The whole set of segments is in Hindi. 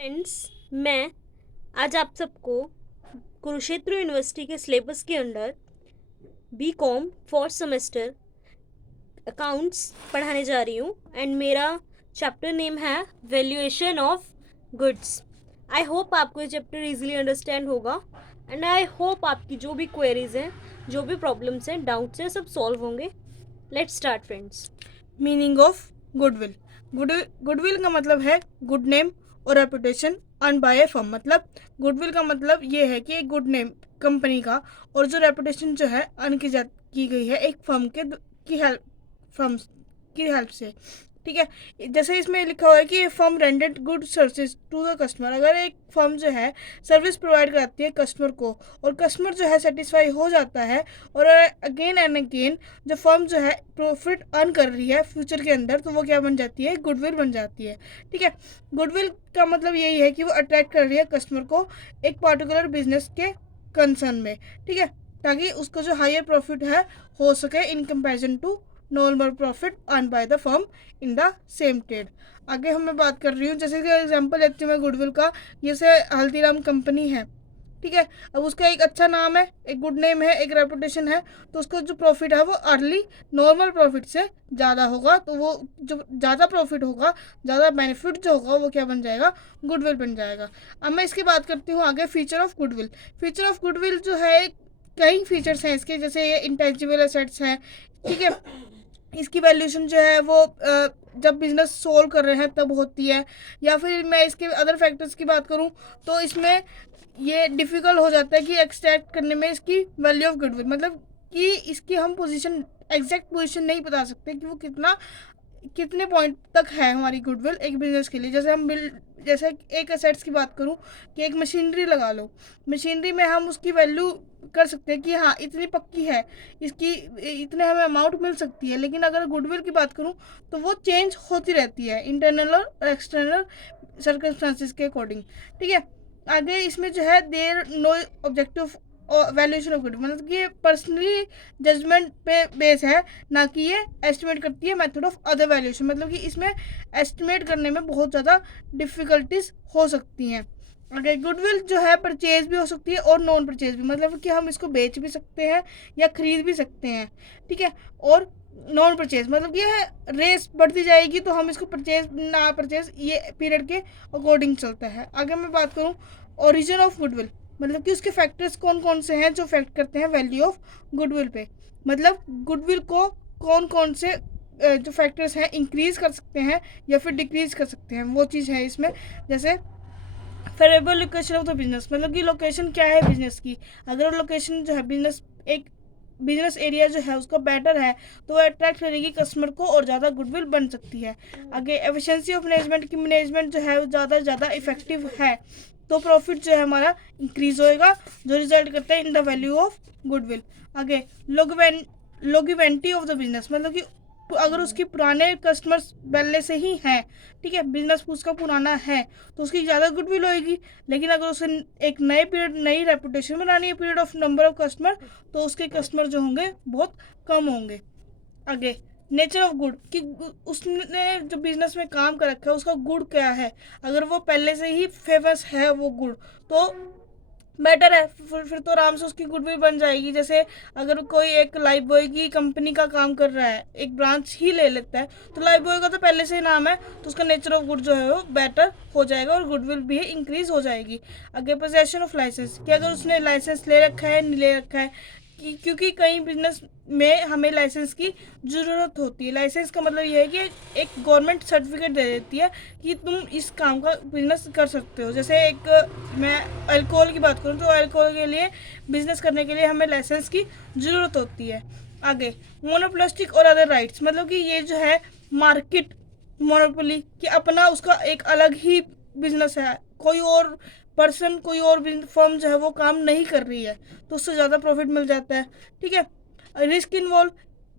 फ्रेंड्स, मैं आज आप सबको कुरुक्षेत्र यूनिवर्सिटी के सिलेबस के under BCom fourth semester accounts पढ़ाने जा रही हूँ एंड मेरा चैप्टर नेम है valuation of goods. I hope आपको ये चैप्टर इजीली अंडरस्टैंड होगा एंड आई होप आपकी जो भी क्वेरीज हैं, जो भी प्रॉब्लम्स हैं, डाउट्स हैं, सब सॉल्व होंगे। Let's start friends. Meaning of goodwill. Goodwill का मतलब है गुड नेम और reputation earn by A firm. मतलब गुडविल का मतलब ये है कि एक गुड नेम कंपनी का और जो रेपुटेशन जो है अर्न की गई है एक फर्म फर्म की हेल्प से। ठीक है, जैसे इसमें लिखा हुआ है कि firm rendered good service to the customer. अगर एक फर्म जो है सर्विस प्रोवाइड कराती है कस्टमर को और कस्टमर जो है सेटिस्फाई हो जाता है और अगेन एंड अगेन जो फर्म जो है प्रॉफिट अर्न कर रही है फ्यूचर के अंदर, तो वो क्या बन जाती है? गुडविल बन जाती है। ठीक है, गुडविल का मतलब यही है कि वो अट्रैक्ट कर रही है कस्टमर को एक पर्टिकुलर बिजनेस के कंसर्न में। ठीक है, ताकि उसको जो हायर प्रॉफिट है हो सके in comparison to normal profit earn by the firm in the same trade. आगे हम मैं बात कर रही हूँ, जैसे कि एग्जांपल लेती हूँ मैं गुडविल का। जैसे हल्दीराम कंपनी है, ठीक है, अब उसका एक अच्छा नाम है, एक गुड नेम है, एक रेपुटेशन है, तो उसका जो प्रॉफिट है वो अर्ली नॉर्मल प्रॉफिट से ज़्यादा होगा। तो वो जो ज़्यादा प्रॉफिट होगा, ज़्यादा बेनिफिट जो होगा वो क्या बन जाएगा? गुडविल बन जाएगा। अब मैं इसकी बात करती हूँ आगे feature of goodwill. Feature of goodwill जो है कई फीचर्स हैं इसके, जैसे ये इंटेंजिबल एसेट्स हैं। ठीक है, इसकी वैल्यूएशन जो है वो जब बिजनेस सोल्व कर रहे हैं तब होती है। या फिर मैं इसके अदर फैक्टर्स की बात करूं तो इसमें ये डिफ़िकल्ट हो जाता है कि एक्सट्रैक्ट करने में इसकी वैल्यू ऑफ गुडविल। मतलब कि इसकी हम पोजीशन, एग्जैक्ट पोजीशन नहीं बता सकते कि वो कितने पॉइंट तक है हमारी गुडविल एक बिजनेस के लिए। जैसे एक असेट्स की बात करूं कि एक मशीनरी लगा लो, मशीनरी में हम उसकी वैल्यू कर सकते हैं कि हाँ इतनी पक्की है, इसकी इतने हमें अमाउंट मिल सकती है। लेकिन अगर गुडविल की बात करूं तो वो चेंज होती रहती है इंटरनल और एक्सटर्नल सर्कमस्टांसिस के अकॉर्डिंग। ठीक है, आगे इसमें जो है there no objective valuation of good, मतलब कि ये पर्सनली जजमेंट पे बेस है, ना कि ये एस्टिमेट करती है मेथड ऑफ अदर वैल्यूएशन। मतलब कि इसमें एस्टिमेट करने में बहुत ज़्यादा डिफ़िकल्टीज हो सकती हैं। अगर गुडविल जो है परचेज भी हो सकती है और नॉन परचेज भी, मतलब कि हम इसको बेच भी सकते हैं या खरीद भी सकते हैं। ठीक है, और नॉन परचेज मतलब कि रेस बढ़ती जाएगी तो हम इसको परचेज ना परचेज ये पीरियड के अकॉर्डिंग चलता है। आगे मैं बात करूँ ओरिजिन ऑफ गुडविल, मतलब कि उसके फैक्टर्स कौन कौन से हैं जो फैक्ट करते हैं वैल्यू ऑफ गुडविल पे। मतलब गुडविल को कौन कौन से जो फैक्टर्स हैं इंक्रीज कर सकते हैं या फिर डिक्रीज कर सकते हैं, वो चीज़ है इसमें। जैसे favourable location of the business, मतलब कि लोकेशन क्या है बिजनेस की। अगर लोकेशन जो है बिजनेस एरिया जो है उसका बेटर है तो वो अट्रैक्ट करेगी कस्टमर को और ज़्यादा गुडविल बन सकती है। आगे एफिशिएंसी ऑफ मैनेजमेंट की मैनेजमेंट जो है वो ज़्यादा से ज़्यादा इफेक्टिव है तो प्रॉफिट जो है हमारा इंक्रीज होएगा, जो रिजल्ट करता है in the value of goodwill. आगे लॉन्गेविटी ऑफ द बिजनेस, मतलब कि अगर उसके पुराने कस्टमर्स पहले से ही हैं, ठीक है, बिजनेस उसका पुराना है तो उसकी ज़्यादा गुडविल होएगी। लेकिन अगर उसे एक नई रेपुटेशन बनानी है period of number of customer, तो उसके कस्टमर जो होंगे बहुत कम होंगे। आगे नेचर ऑफ गुड, कि उसने जो बिजनेस में काम कर रखा है उसका गुड क्या है। अगर वो पहले से ही फेमस है वो गुड तो बेटर है, फिर तो आराम से उसकी गुडविल बन जाएगी। जैसे अगर कोई एक लाइफ बॉय की कंपनी का काम कर रहा है, एक ब्रांच ही ले लेता है, तो लाइफ बॉय का तो पहले से ही नाम है तो उसका नेचर ऑफ गुड जो है वो बेटर हो जाएगा और गुडविल भी इंक्रीज हो जाएगी। आगे पोजेशन ऑफ लाइसेंस, कि अगर उसने लाइसेंस ले रखा है नहीं ले रखा है, क्योंकि कई बिजनेस में हमें लाइसेंस की ज़रूरत होती है। लाइसेंस का मतलब ये है कि एक गवर्नमेंट सर्टिफिकेट दे देती है कि तुम इस काम का बिजनेस कर सकते हो। जैसे एक मैं अल्कोहल की बात करूँ तो अल्कोहल के लिए बिजनेस करने के लिए हमें लाइसेंस की ज़रूरत होती है। आगे मोनोपोलिस्टिक और अदर राइट्स, मतलब कि ये जो है मार्केट मोनोपोली, कि अपना उसका एक अलग ही बिजनेस है, कोई और पर्सन कोई और फर्म जो है वो काम नहीं कर रही है तो उससे ज़्यादा प्रॉफिट मिल जाता है। ठीक है, रिस्क इन्वॉल्व,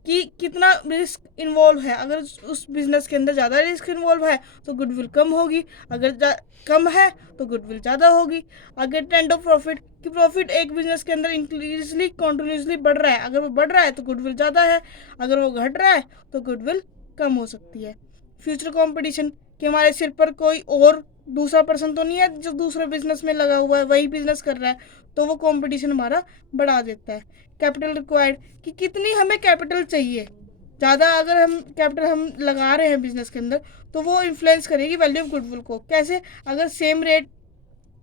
कि कितना रिस्क इन्वॉल्व है। अगर उस बिजनेस के अंदर ज़्यादा रिस्क इन्वॉल्व है तो गुडविल कम होगी, अगर कम है तो गुडविल ज़्यादा होगी। आगे ट्रेंड ऑफ प्रॉफिट, कि प्रॉफिट एक बिजनेस के अंदर इंक्रीजली कॉन्टिन्यूसली बढ़ रहा है, अगर वो बढ़ रहा है तो गुडविल ज़्यादा है, अगर वो घट रहा है तो गुडविल कम हो सकती है। फ्यूचर कंपटीशन, कि हमारे सिर पर कोई और दूसरा पर्सन तो नहीं है जो दूसरे बिजनेस में लगा हुआ है, वही बिजनेस कर रहा है, तो वो कंपटीशन हमारा बढ़ा देता है। कैपिटल रिक्वायर्ड, कि कितनी हमें कैपिटल चाहिए, ज़्यादा अगर हम कैपिटल हम लगा रहे हैं बिजनेस के अंदर तो वो इन्फ्लुएंस करेगी वैल्यू ऑफ गुडविल को। कैसे? अगर सेम रेट,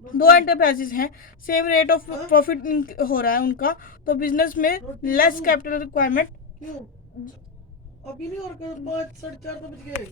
दो एंटरप्राइजेज हैं, सेम रेट ऑफ प्रॉफिट हो रहा है उनका, तो बिजनेस में लेस कैपिटल रिक्वायरमेंट। क्यों अभी नहीं और 5 साढ़े 4 तो बज गए।